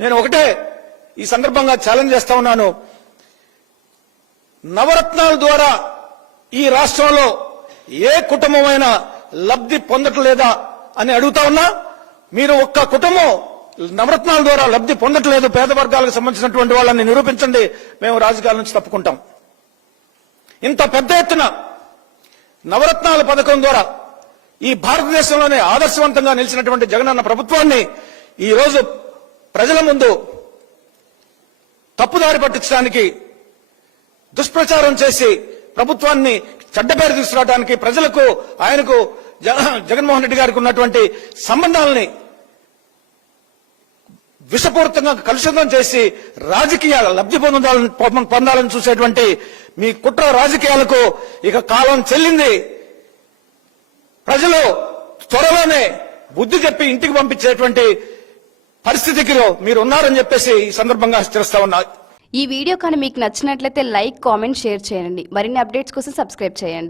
నేను ఒకటే ఈ సందర్భంగా ఛాలెంజ్ చేస్తా ఉన్నాను, నవరత్నాల ద్వారా ఈ రాష్ట్రంలో ఏ కుటుంబమైనా లబ్ధి పొందట్లేదా అని అడుగుతా ఉన్నా. మీరు ఒక్క కుటుంబం నవరత్నాల ద్వారా లబ్ధి పొందట్లేదు, పేద వర్గాలకు సంబంధించినటువంటి వాళ్ళని నిరూపించండి, మేము రాజకీయాల నుంచి తప్పుకుంటాం. ఇంత పెద్ద ఎత్తున నవరత్నాల పథకం ద్వారా ఈ భారతదేశంలోనే ఆదర్శవంతంగా నిలిచినటువంటి జగనన్న ప్రభుత్వాన్ని ఈ రోజు ప్రజల ముందు తప్పుదారి పట్టించడానికి, దుష్ప్రచారం చేసి ప్రభుత్వాన్ని చెడ్డపేరు తీసుకురావడానికి, ప్రజలకు ఆయనకు జగన్మోహన్ రెడ్డి గారికి ఉన్నటువంటి సంబంధాలని విషపూరితంగా కలుషితం చేసి రాజకీయ లబ్ధి పొందాలని చూసేటువంటి మీ కుట్ర రాజకీయాలకు ఇక కాలం చెల్లింది. ప్రజలు త్వరలోనే బుద్ధి చెప్పి ఇంటికి పంపించేటువంటి పరిస్థితికి మీరు ఉన్నారని చెప్పేసి ఈ సందర్భంగా హెచ్చరిస్తా ఉన్నా. ఈ వీడియో కానీ మీకు నచ్చినట్లయితే లైక్, కామెంట్, షేర్ చేయండి. మరిన్ని అప్డేట్స్ కోసం సబ్స్క్రైబ్ చేయండి.